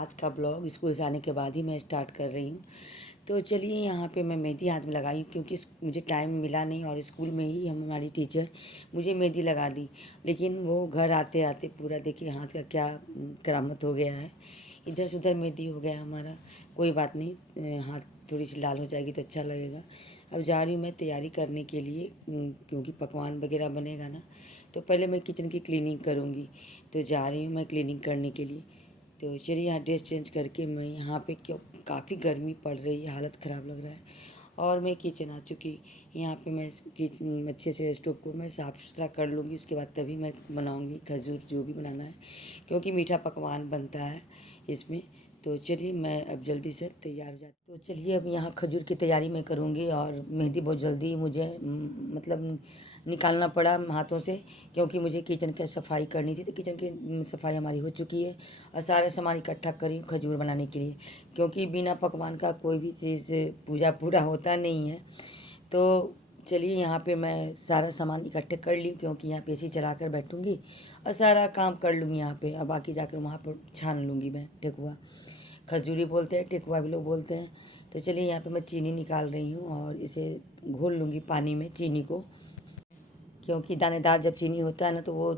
आज का blog school से आने के बाद ही मैं स्टार्ट कर रही हूँ। तो चलिए यहाँ पे मैं मेहंदी हाथ में लगाई क्योंकि मुझे टाइम मिला नहीं और स्कूल में ही हमारी टीचर मुझे मेहंदी लगा दी। लेकिन वो घर आते आते पूरा देखिए हाथ का क्या करामत हो गया है। इधर से उधर मेहंदी हो गया हमारा। कोई बात नहीं, हाथ थोड़ी सी लाल हो जाएगी तो अच्छा लगेगा। अब जा रही हूँ मैं तैयारी करने के लिए, क्योंकि पकवान वगैरह बनेगा ना। तो पहले मैं किचन की क्लीनिंग करूँगी। तो जा रही हूँ मैं क्लीनिंग करने के लिए। तो चलिए यहाँ ड्रेस चेंज करके मैं यहाँ पे क्यों काफ़ी गर्मी पड़ रही है, हालत ख़राब लग रहा है। और मैं किचन आ चुकी। यहाँ पे मैं किचन अच्छे से स्टोव को मैं साफ़ सुथरा कर लूँगी, उसके बाद तभी मैं बनाऊँगी खजूर जो भी बनाना है, क्योंकि मीठा पकवान बनता है इसमें। तो चलिए मैं अब जल्दी से तैयार हो जाती। तो चलिए अब यहाँ खजूर की तैयारी मैं करूँगी और मेहंदी बहुत जल्दी मुझे मतलब निकालना पड़ा हाथों से, क्योंकि मुझे किचन की सफाई करनी थी। तो किचन की सफाई हमारी हो चुकी है और सारा सामान इकट्ठा करी खजूर बनाने के लिए, क्योंकि बिना पकवान का कोई भी चीज़ पूजा पूरा होता नहीं है। तो चलिए यहाँ पे मैं सारा सामान इकट्ठे कर ली, क्योंकि यहाँ पे एसी चला कर बैठूँगी और सारा काम कर लूँगी यहाँ पे। अब बाकी जाकर वहाँ पर छान लूँगी मैं ठेकुआ। खजूरी बोलते हैं, ठेकुआ भी लोग बोलते हैं। तो चलिए यहाँ पे मैं चीनी निकाल रही हूँ और इसे घोल लूँगी पानी में चीनी को, क्योंकि दानेदार जब चीनी होता है ना तो वो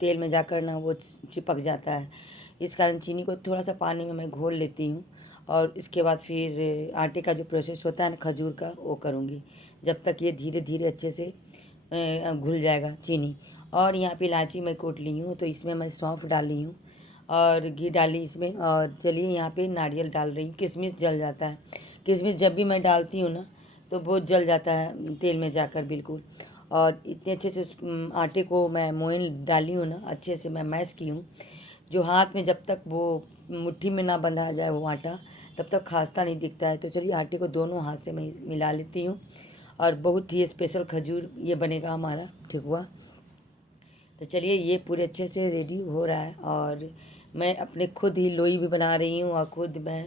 तेल में जाकर ना वो चिपक जाता है। इस कारण चीनी को थोड़ा सा पानी में मैं घोल लेती हूँ और इसके बाद फिर आटे का जो प्रोसेस होता है ना खजूर का वो करूँगी, जब तक ये धीरे धीरे अच्छे से घुल जाएगा चीनी। और यहाँ पे इलायची मैं कूट ली हूँ, तो इसमें मैं सौंफ डाली हूँ और घी डाली इसमें। और चलिए यहाँ पे नारियल डाल रही हूँ। किशमिश जल जाता है, किशमिश जब भी मैं डालती हूँ ना तो बहुत जल जाता है तेल में जाकर बिल्कुल। और इतने अच्छे से आटे को मैं मोइन डाली हूँ ना, अच्छे से मैं मैश की हूँ। जो हाथ में जब तक वो मुट्ठी में ना बंधा जाए वो आटा, तब तक खास्ता नहीं दिखता है। तो चलिए आटे को दोनों हाथ से मैं मिला लेती हूँ और बहुत ही स्पेशल खजूर ये बनेगा हमारा ठेकुआ। तो चलिए ये पूरे अच्छे से रेडी हो रहा है और मैं अपने खुद ही लोई भी बना रही हूँ और खुद मैं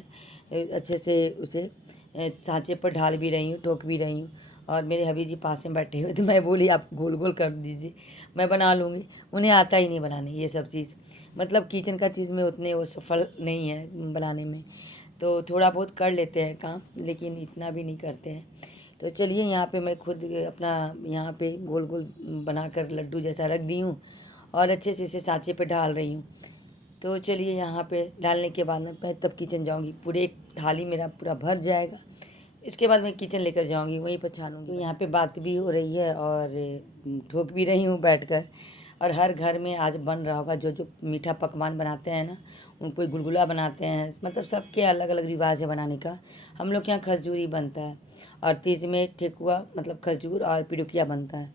अच्छे से उसे सांचे पर ढाल भी रही हूँ, ठोक भी रही हूँ। और मेरे हबी जी पास में बैठे हुए, तो मैं बोली आप गोल गोल कर दीजिए, मैं बना लूँगी। उन्हें आता ही नहीं बनाने ये सब चीज़, मतलब किचन का चीज़ में उतने वो सफल नहीं है बनाने में। तो थोड़ा बहुत कर लेते हैं काम, लेकिन इतना भी नहीं करते हैं। तो चलिए यहाँ पे मैं खुद अपना यहाँ पे गोल गोल बनाकर लड्डू जैसा रख दी हूँ और अच्छे से इसे सांचे पे ढाल रही हूँ। तो चलिए यहाँ पे डालने के बाद मैं तब किचन जाऊँगी, पूरे एक थाली मेरा पूरा भर जाएगा। इसके बाद मैं किचन लेकर जाऊँगी, वहीं पर छानूँगी। तो यहाँ पे बात भी हो रही है और ठोक भी रही हूँ बैठकर। और हर घर में आज बन रहा होगा, जो जो मीठा पकवान बनाते हैं ना, उनको गुलगुला बनाते हैं, मतलब सबके अलग अलग रिवाज है बनाने का। हम लोग के यहाँ खजूरी बनता है और तीज में ठेकुआ मतलब खजूर और पिड़ुकिया बनता है।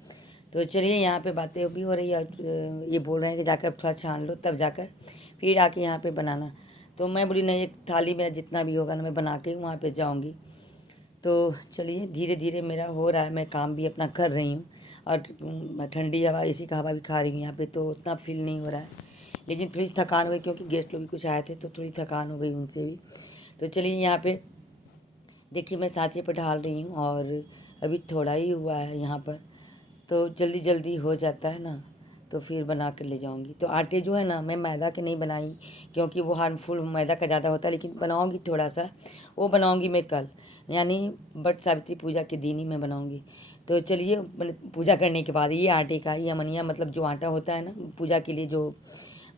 तो चलिए यहाँ पे बातें भी हो रही है और ये बोल रहे हैं कि जाकर थोड़ा छान लो तब जाकर फिर आके यहाँ पे बनाना। तो मैं बोली नहीं, एक थाली में जितना भी होगा ना मैं बना के वहाँ पे जाऊँगी। तो चलिए धीरे धीरे मेरा हो रहा है, मैं काम भी अपना कर रही हूँ और ठंडी हवा एसी का हवा भी खा रही हूँ यहाँ पे, तो उतना फील नहीं हो रहा है। लेकिन थोड़ी थकान हो गई, क्योंकि गेस्ट लोग भी कुछ आए थे तो थोड़ी थकान हो गई उनसे भी। तो चलिए यहाँ पे देखिए मैं सांचे पर ढाल रही हूँ और अभी थोड़ा ही हुआ है यहाँ पर, तो जल्दी जल्दी हो जाता है ना, तो फिर बना कर ले जाऊँगी। तो आटे जो है ना मैं मैदा के नहीं बनाई, क्योंकि वो हार्मफुल मैदा का ज़्यादा होता है, लेकिन बनाऊँगी थोड़ा सा, वो बनाऊँगी मैं कल, यानी बट सावित्री पूजा के दिन ही मैं बनाऊँगी। तो चलिए पूजा करने के बाद ये आटे का ये अमनिया मतलब जो आटा होता है ना पूजा के लिए जो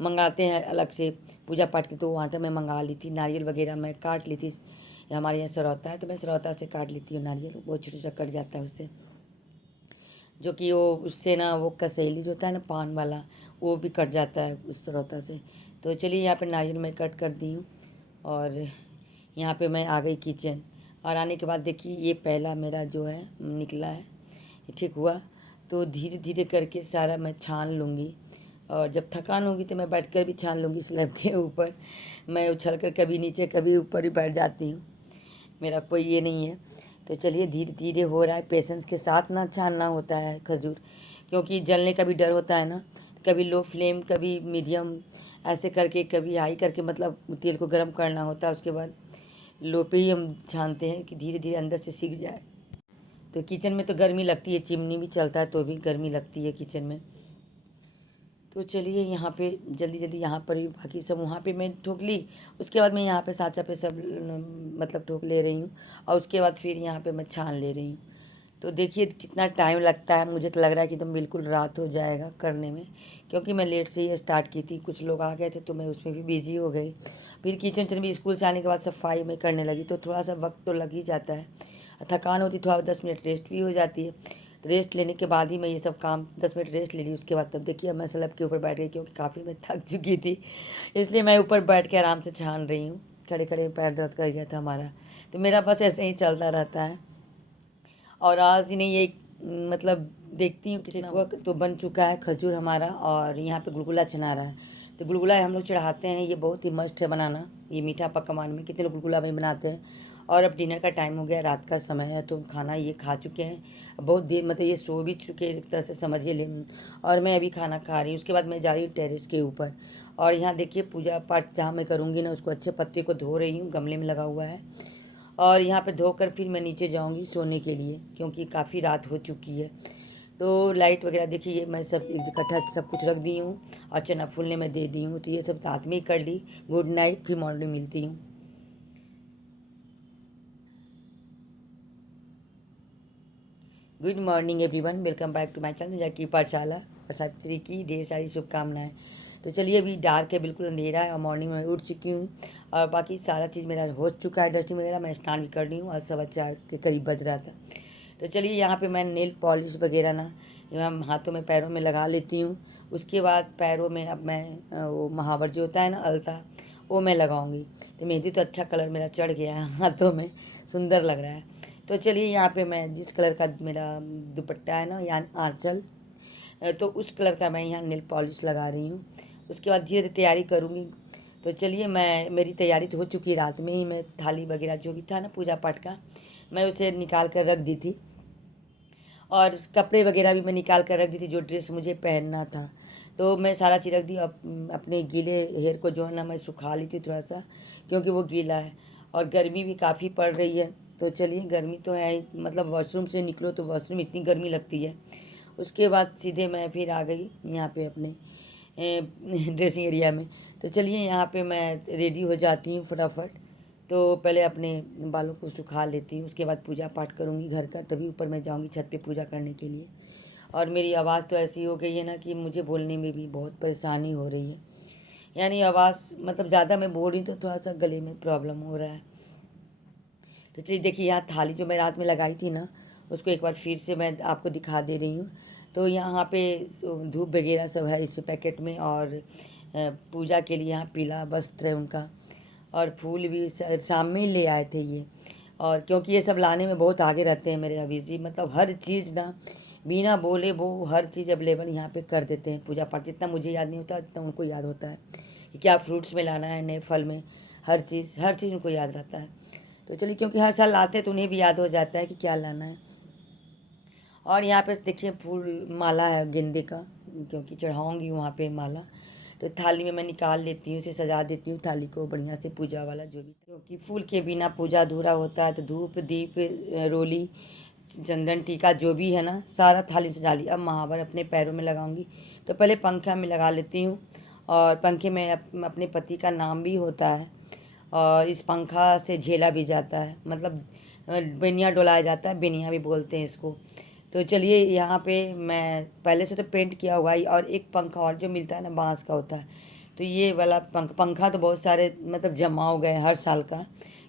मंगाते हैं अलग से पूजा पाठ के, तो वो आटा मैं मंगा ली थी। नारियल वगैरह मैं काट ली थी, हमारे यहाँ सरौता है तो मैं सरौता से काट लेती हूँ नारियल, वो छोटा छोटा कट जाता है उससे, जो कि वो उससे ना वो कसैली जो होता है ना पान वाला, वो भी कट जाता है उस सरौता से। तो चलिए यहाँ पे नारियल मैं कट कर दी हूँ और यहाँ पे मैं आ गई किचन। और आने के बाद देखिए ये पहला मेरा जो है निकला है, ठीक हुआ। तो धीरे धीरे करके सारा मैं छान लूँगी और जब थकान होगी तो मैं बैठकर भी छान लूँगी स्लैब के ऊपर। मैं उछल कर कभी नीचे कभी ऊपर ही बैठ जाती हूँ, मेरा कोई ये नहीं है। तो चलिए धीरे धीरे हो रहा है, पेशेंस के साथ ना छानना होता है खजूर, क्योंकि जलने का भी डर होता है ना, कभी लो फ्लेम कभी मीडियम ऐसे करके कभी हाई करके, मतलब तेल को गर्म करना होता है। उसके बाद लो पे ही हम छानते हैं कि धीरे धीरे अंदर से सीख जाए। तो किचन में तो गर्मी लगती है, चिमनी भी चलता है तो भी गर्मी लगती है किचन में। तो चलिए यहाँ पे जल्दी जल्दी यहाँ पर भी बाकी सब वहाँ पे मैं ठोक ली। उसके बाद मैं यहाँ पे साँचा पे सब मतलब ठोक ले रही हूँ और उसके बाद फिर यहाँ पे मैं छान ले रही हूँ। तो देखिए कितना टाइम लगता है, मुझे तो लग रहा है कि एकदम बिल्कुल रात हो जाएगा करने में, क्योंकि मैं लेट से ही स्टार्ट की थी। कुछ लोग आ गए थे तो मैं उसमें भी बिजी हो गई। फिर किचन चन भी स्कूल से आने के बाद सफाई में करने लगी, तो थोड़ा सा वक्त तो लग ही जाता है। थकान होती, थोड़ा 10 मिनट रेस्ट भी हो जाती है। तो रेस्ट लेने के बाद ही मैं ये सब काम 10 मिनट रेस्ट ले ली। उसके बाद तब देखिए अब मैं स्लैब के ऊपर बैठ गई, क्योंकि काफ़ी मैं थक चुकी थी, इसलिए मैं ऊपर बैठ के आराम से छान रही हूँ। खड़े खड़े पैर दर्द कर गया था हमारा, तो मेरा बस ऐसे ही चलता रहता है। और आज ही नहीं, ये मतलब देखती हूँ कितना हुआ। तो बन चुका है खजूर हमारा, और यहाँ पे गुलगुला छना रहा है। तो गुलगुला हम लोग चढ़ाते हैं, ये बहुत ही मस्त है बनाना। ये मीठा पकवान में कितने लोग गुलगुला भी बनाते हैं। और अब डिनर का टाइम हो गया, रात का समय है, तो खाना ये खा चुके हैं बहुत देर, मतलब ये सो भी चुके हैं एक तरह से समझिए ले। और मैं अभी खाना खा रही हूँ। उसके बाद मैं जा रही हूँ टेरेस के ऊपर। और यहाँ देखिए पूजा पाठ जहाँ मैं करूँगी ना, उसको अच्छे पत्ते को धो रही हूँ, गमले में लगा हुआ है। और यहाँ पे धोकर फिर मैं नीचे जाऊँगी सोने के लिए, क्योंकि काफ़ी रात हो चुकी है। तो लाइट वगैरह देखिए, ये मैं सब इकट्ठा सब कुछ रख दी हूँ और चना फूलने में दे दी हूँ। तो ये सब साथ में ही कर ली। गुड नाइट, फिर मॉर्निंग मिलती हूँ। Good morning everyone, welcome back to my channel जाकी पाठशाला। और सावित्री की ढेर सारी शुभकामनाएं। तो चलिए अभी डार्क है, बिल्कुल अंधेरा है, और मॉर्निंग में उठ चुकी हूँ और बाकी सारा चीज़ मेरा हो चुका है, डस्टिंग वगैरह। मैं स्नान भी कर रही हूँ और 4:15 के करीब बज रहा था। तो चलिए यहाँ पे मैं नेल पॉलिश वगैरह ना मैं हाथों में पैरों में लगा लेती हूँ। उसके बाद पैरों में अब मैं वो महावर जो होता है ना, अलता, वो मैं लगाऊंगी। तो मेहंदी तो अच्छा कलर मेरा चढ़ गया है हाथों में, सुंदर लग रहा है। तो चलिए यहाँ पे मैं जिस कलर का मेरा दुपट्टा है ना, या आंचल, तो उस कलर का मैं यहाँ नेल पॉलिश लगा रही हूँ। उसके बाद धीरे धीरे तैयारी करूँगी। तो चलिए मेरी तैयारी तो हो चुकी है। रात में ही मैं थाली वगैरह जो भी था ना पूजा पाठ का, मैं उसे निकाल कर रख दी थी। और कपड़े वगैरह भी मैं निकाल कर रख दी थी, जो ड्रेस मुझे पहनना था। तो मैं सारा चीज़ रख दी। अब अपने गीले हेयर को जो है ना मैं सुखा ली थी थोड़ा सा, क्योंकि वो गीला है और गर्मी भी काफ़ी पड़ रही है। तो चलिए गर्मी तो है ही, मतलब वॉशरूम से निकलो तो वॉशरूम इतनी गर्मी लगती है। उसके बाद सीधे मैं फिर आ गई यहाँ पे अपने ड्रेसिंग एरिया में। तो चलिए यहाँ पे मैं रेडी हो जाती हूँ फटाफट। तो पहले अपने बालों को सुखा लेती हूँ, उसके बाद पूजा पाठ करूँगी घर का, तभी ऊपर मैं जाऊँगी छत पे पूजा करने के लिए। और मेरी आवाज़ तो ऐसी हो गई है ना कि मुझे बोलने में भी बहुत परेशानी हो रही है। यानी आवाज़ मतलब ज़्यादा मैं बोल रही तो थोड़ा सा गले में प्रॉब्लम हो रहा है। तो चलिए देखिए, यहाँ थाली जो मैं रात में लगाई थी ना, उसको एक बार फिर से मैं आपको दिखा दे रही हूँ। तो यहाँ पे धूप वगैरह सब है इस पैकेट में, और पूजा के लिए यहाँ पीला वस्त्र है उनका, और फूल भी शाम में ही ले आए थे ये। और क्योंकि ये सब लाने में बहुत आगे रहते हैं मेरे अभी जी, मतलब हर चीज़ ना बिना बोले वो हर चीज़ अवेलेबल यहाँ पे कर देते हैं। पूजा पाठ जितना मुझे याद नहीं होता, जितना उनको याद होता है कि क्या फ्रूट्स में लाना है, नए फल में, हर चीज़ उनको याद रहता है। तो चलिए, क्योंकि हर साल लाते हैं तो उन्हें भी याद हो जाता है कि क्या लाना है। और यहाँ पे देखिए फूल माला है गेंदे का, क्योंकि चढ़ाऊँगी वहाँ पे माला। तो थाली में मैं निकाल लेती हूँ, उसे सजा देती हूँ थाली को बढ़िया से, पूजा वाला जो भी, क्योंकि फूल के बिना पूजा अधूरा होता है। तो धूप दीप रोली चंदन टीका जो भी है ना, सारा थाली में सजा लिया। अब महावर अपने पैरों में लगाऊंगी। तो पहले पंखा में लगा लेती हूँ, और पंखे में अपने पति का नाम भी होता है। और इस पंखा से झेला भी जाता है, मतलब बेनिया डोलाया जाता है, बेनिया भी बोलते हैं इसको। तो चलिए यहाँ पे मैं पहले से तो पेंट किया हुआ है, और एक पंखा और जो मिलता है ना बांस का होता है। तो ये वाला पंखा तो बहुत सारे मतलब जमा हो गए हर साल का,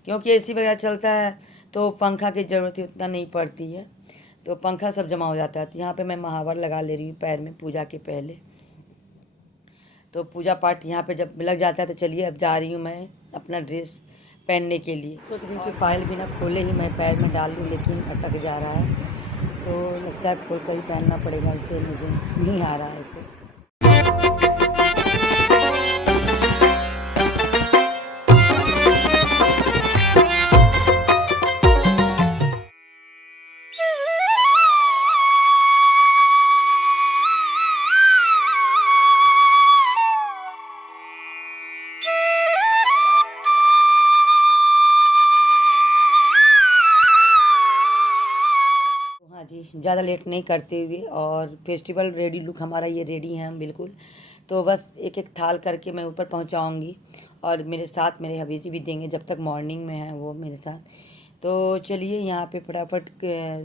क्योंकि एसी वगैरह चलता है तो पंखा की ज़रूरत उतना नहीं पड़ती है। तो पंखा सब जमा हो जाता है। तो यहाँ पे मैं महावर लगा ले रही हूँ पैर में पूजा के पहले। तो पूजा पाठ यहाँ पे जब लग जाता है, तो चलिए अब जा रही हूँ मैं अपना ड्रेस पहनने के लिए। सोच रही हूँ कि पायल बिना खोले ही मैं पैर में डाल लूँ, लेकिन अटक जा रहा है। तो लगता है खोल कर ही पहनना पड़ेगा इसे, मुझे नहीं आ रहा है इसे। हाँ जी, ज़्यादा लेट नहीं करते हुए, और फेस्टिवल रेडी लुक हमारा ये रेडी है हम बिल्कुल। तो बस एक एक थाल करके मैं ऊपर पहुंचाऊंगी और मेरे साथ मेरे हबीजी भी देंगे, जब तक मॉर्निंग में है वो मेरे साथ। तो चलिए यहाँ पे फटाफट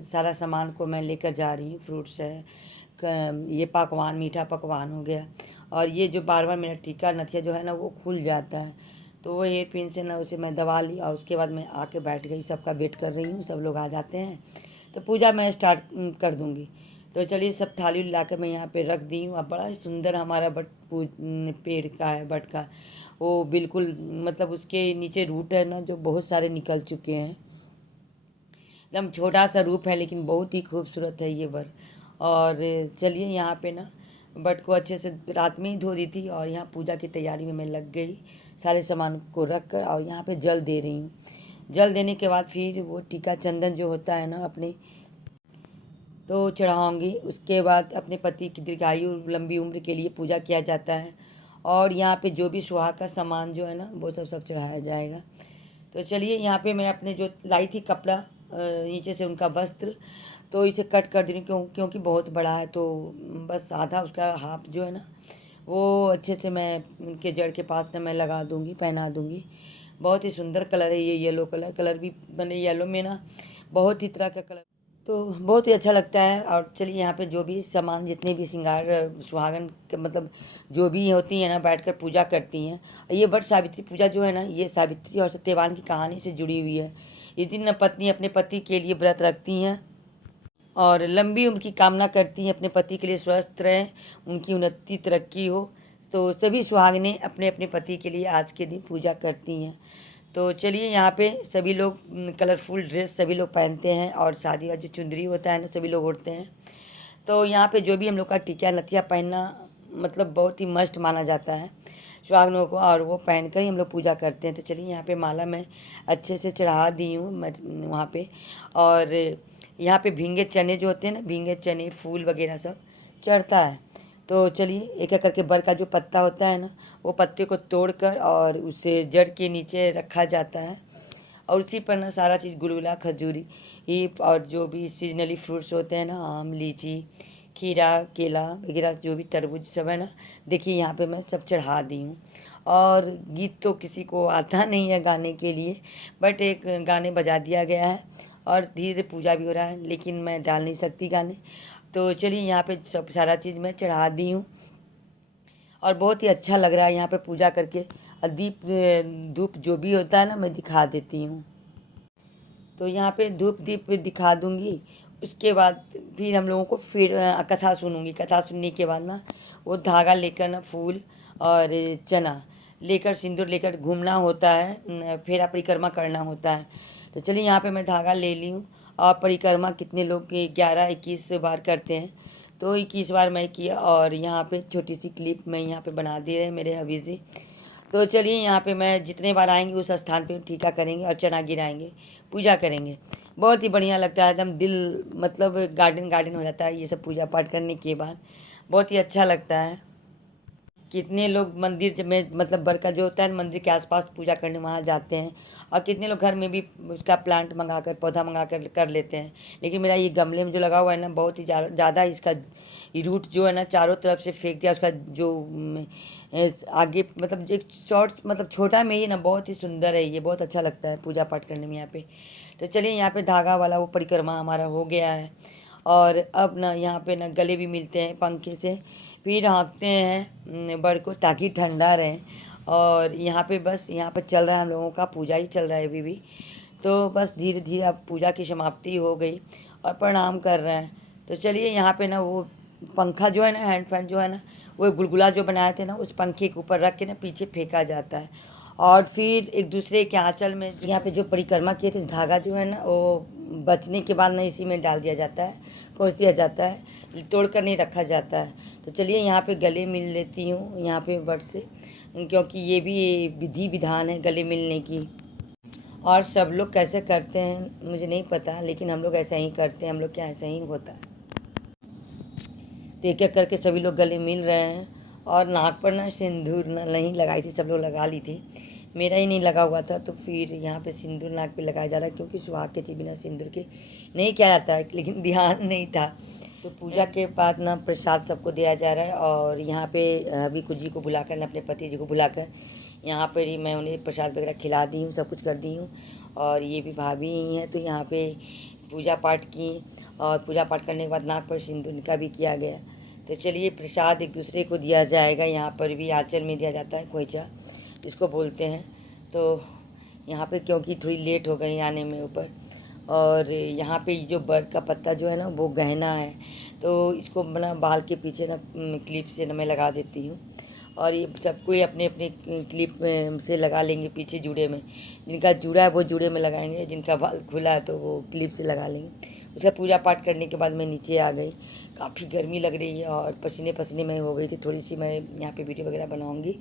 सारा सामान को मैं लेकर जा रही हूँ। फ्रूट्स है, ये पकवान, मीठा पकवान हो गया, और ये जो बार बार मेरा टीका नथिया जो है ना वो खुल जाता है, तो वो हेयर पिन से ना उसे मैं दबा ली और उसके बाद मैं आके बैठ गई। सबका वेट कर रही हूँ, सब लोग आ जाते हैं तो पूजा मैं स्टार्ट कर दूँगी। तो चलिए सब थाली ला कर मैं यहाँ पे रख दी हूँ। अब बड़ा ही सुंदर हमारा पेड़ का है, बट का, वो बिल्कुल मतलब उसके नीचे रूट है ना जो बहुत सारे निकल चुके हैं। एकदम छोटा सा रूप है लेकिन बहुत ही खूबसूरत है ये बर। और चलिए यहाँ पे ना बट को अच्छे से रात में ही धो दी थी और यहाँ पूजा की तैयारी में मैं लग गई, सारे सामान को रख कर, और यहाँ पे जल दे रही हूँ। जल देने के बाद फिर वो टीका चंदन जो होता है ना अपने, तो चढ़ाऊँगी। उसके बाद अपने पति की दीर्घायु लंबी उम्र के लिए पूजा किया जाता है, और यहाँ पे जो भी सुहाग का सामान जो है ना वो सब चढ़ाया जाएगा। तो चलिए यहाँ पे मैं अपने जो लाई थी कपड़ा नीचे से उनका वस्त्र, तो इसे कट कर दे रही हूँ क्योंकि बहुत बड़ा है, तो बस आधा उसका हाफ जो है ना वो अच्छे से मैं उनके जड़ के पास ना मैं लगा दूँगी, पहना दूँगी। बहुत ही सुंदर कलर है ये, येलो कलर। कलर भी मैंने येलो में ना बहुत ही तरह का कलर, तो बहुत ही अच्छा लगता है। और चलिए यहाँ पे जो भी सामान, जितने भी श्रृंगार सुहागन के मतलब जो भी होती हैं ना बैठ कर पूजा करती हैं। ये बट सावित्री पूजा जो है ना, ये सावित्री और सत्यवान की कहानी से जुड़ी हुई है। इस दिन न पत्नी अपने पति के लिए व्रत रखती हैं और लंबी उम्र की कामना करती हैं, अपने पति के लिए स्वस्थ रहें, उनकी उन्नति तरक्की हो। तो सभी सुहागनें अपने अपने पति के लिए आज के दिन पूजा करती हैं। तो चलिए यहाँ पे सभी लोग कलरफुल ड्रेस सभी लोग पहनते हैं, और शादी वाला जो चुंदरी होता है ना सभी लोग ओढ़ते हैं। तो यहाँ पे जो भी हम लोग का टीका नथिया पहनना मतलब बहुत ही मस्ट माना जाता है सुहागनों को, और वो पहन कर ही हम लोग पूजा करते हैं। तो चलिए यहाँ पे माला मैं अच्छे से चढ़ा दी हूँ वहाँ पे। और यहाँ पे भींगे चने जो होते हैं ना, भींगे चने, फूल वगैरह सब चढ़ता है। तो चलिए एक एक करके बर का जो पत्ता होता है ना, वो पत्ते को तोड़कर और उसे जड़ के नीचे रखा जाता है, और उसी पर ना सारा चीज़ गुलगुला, खजूरी ही और जो भी सीजनली फ्रूट्स होते हैं ना, आम, लीची, खीरा, केला वगैरह, जो भी तरबूज सब है ना, देखिए यहाँ पे मैं सब चढ़ा दी हूँ। और गीत तो किसी को आता नहीं है गाने के लिए, बट एक गाने बजा दिया गया है और धीरे धीरे पूजा भी हो रहा है, लेकिन मैं डाल नहीं सकती गाने। तो चलिए यहाँ पे सब सारा चीज़ मैं चढ़ा दी हूँ, और बहुत ही अच्छा लग रहा है यहाँ पर पूजा करके। और दीप धूप जो भी होता है ना मैं दिखा देती हूँ। तो यहाँ पे धूप दीप दिखा दूँगी। उसके बाद फिर हम लोगों को फिर कथा सुनूँगी। कथा सुनने के बाद ना वो धागा लेकर ना फूल और चना लेकर, सिंदूर लेकर घूमना होता है, फेरा परिक्रमा करना होता है। तो चलिए यहाँ पे मैं धागा ले ली हूँ। और परिक्रमा कितने लोग 11-21 बार करते हैं, तो 21 बार मैं किया। और यहाँ पे छोटी सी क्लिप मैं यहाँ पे बना दे रहे मेरे हबीजी। तो चलिए यहाँ पे मैं जितने बार आएंगे उस स्थान पे टीका करेंगे और चना गिराएंगे, पूजा करेंगे। बहुत ही बढ़िया लगता है, एकदम दिल मतलब गार्डन गार्डन हो जाता है ये सब पूजा पाठ करने के बाद। बहुत ही अच्छा लगता है। कितने लोग मंदिर में मतलब बरका जो होता है मंदिर के आसपास पूजा करने वहाँ जाते हैं, और कितने लोग घर में भी उसका प्लांट मंगा कर, पौधा मंगा कर लेते हैं। लेकिन मेरा ये गमले में जो लगा हुआ है ना, बहुत ही ज़्यादा इसका रूट जो है ना चारों तरफ से फेंक दिया। उसका जो आगे मतलब एक शॉर्ट मतलब छोटा में ही ना बहुत ही सुंदर है ये, बहुत अच्छा लगता है पूजा पाठ करने में यहाँ पे। तो चलिए यहाँ पे धागा वाला वो परिक्रमा हमारा हो गया है, और अब ना यहाँ पे ना गले भी मिलते हैं पंखे से, फिर हाँकते हैं बड़ को ताकि ठंडा रहे। और यहाँ पे बस यहाँ पर चल रहा है हम लोगों का पूजा ही चल रहा है अभी भी। तो बस धीरे धीरे अब पूजा की समाप्ति हो गई और प्रणाम कर रहे हैं। तो चलिए यहाँ पे ना वो पंखा जो है ना, हैंड फैन जो है ना, वो गुलगुला जो बनाए थे ना उस पंखे के ऊपर रख के ना पीछे फेंका जाता है, और फिर एक दूसरे के आंचल में यहाँ पे जो परिक्रमा किए थे धागा जो है ना वो बचने के बाद ना इसी में डाल दिया जाता है, खोस दिया जाता है, तोड़ कर नहीं रखा जाता है। तो चलिए यहाँ पे गले मिल लेती हूँ यहाँ पे बट से, क्योंकि ये भी विधि विधान है गले मिलने की। और सब लोग कैसे करते हैं मुझे नहीं पता, लेकिन हम लोग ऐसा ही करते हैं, हम लोग क्या ऐसा ही होता है। तो एक एक करके सभी लोग गले मिल रहे हैं। और नाक पर ना सिंदूर ना नहीं लगाई थी, सब लोग लगा ली थी, मेरा ही नहीं लगा हुआ था, तो फिर यहाँ पे सिंदूर नाक पे लगाया जा रहा है, क्योंकि सुहाग के बिना सिंदूर के नहीं किया जाता है, लेकिन ध्यान नहीं था। तो पूजा के बाद ना प्रसाद सबको दिया जा रहा है, और यहाँ पे अभी कुछ जी को बुलाकर, अपने पति जी को बुलाकर यहाँ पर ही मैं उन्हें प्रसाद वगैरह खिला दी हूँ, सब कुछ कर दी हूँ। और ये भी भाभी ही हैं, तो यहाँ पे पूजा पाठ की, और पूजा पाठ करने के बाद नाक पर सिंदूर का भी किया गया। तो चलिए प्रसाद एक दूसरे को दिया जाएगा। यहाँ पर भी आंचल में दिया जाता है, खोइचा इसको बोलते हैं। तो यहाँ पे क्योंकि थोड़ी लेट हो गई आने में ऊपर, और यहाँ पे जो बर का पत्ता जो है ना वो गहना है, तो इसको ना बाल के पीछे ना क्लिप से ना मैं लगा देती हूँ। और ये सब कोई अपने अपने क्लिप से लगा लेंगे पीछे जूड़े में, जिनका जूड़ा है वो जूड़े में लगाएंगे, जिनका बाल खुला है तो वो क्लिप से लगा लेंगे। उसका पूजा पाठ करने के बाद मैं नीचे आ गई। काफ़ी गर्मी लग रही है और पसीने पसीने में हो गई थी थोड़ी सी। मैं यहाँ पे वीडियो वगैरह बनाऊँगी,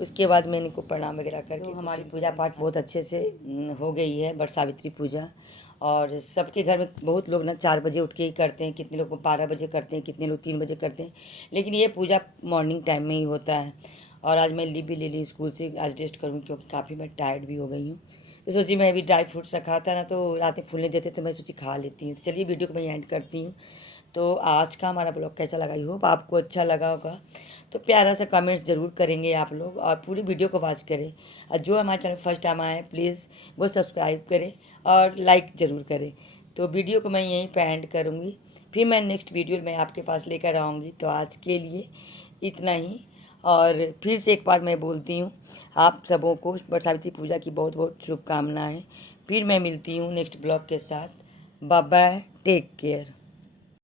उसके बाद मैं इनको प्रणाम वगैरह करके, तो हमारी पूजा पाठ बहुत अच्छे से हो गई है, वट सावित्री पूजा। और सबके घर में बहुत लोग ना 4 बजे उठ के ही करते हैं, कितने लोग 12 बजे करते हैं, कितने लोग 3 बजे करते हैं, लेकिन ये पूजा मॉर्निंग टाइम में ही होता है। और आज मैं लीव भी ले ली स्कूल से, आज रेस्ट करूँगी क्योंकि काफ़ी मैं टायर्ड भी हो गई हूँ। तो सोची मैं अभी ड्राई फ्रूट्स रखा था ना, तो रात में फूलने देते, तो मैं सोची खा लेती हूँ। तो चलिए वीडियो को मैं एंड करती हूँ। तो आज का हमारा ब्लॉग कैसा लगा, आई होप आपको अच्छा लगा होगा। तो प्यारा सा कमेंट्स ज़रूर करेंगे आप लोग, और पूरी वीडियो को वॉच करें। और जो हमारे चैनल फर्स्ट टाइम आए प्लीज़ वो सब्सक्राइब करें और लाइक ज़रूर करें। तो वीडियो को मैं यहीं पे एंड करूँगी, फिर मैं नेक्स्ट वीडियो में आपके पास लेकर आऊँगी। तो आज के लिए इतना ही। और फिर से एक बार मैं बोलती हूँ, आप सबों को वट सावित्री पूजा की बहुत बहुत शुभकामनाएँ। फिर मैं मिलती हूँ नेक्स्ट ब्लॉग के साथ। Bye bye, take care.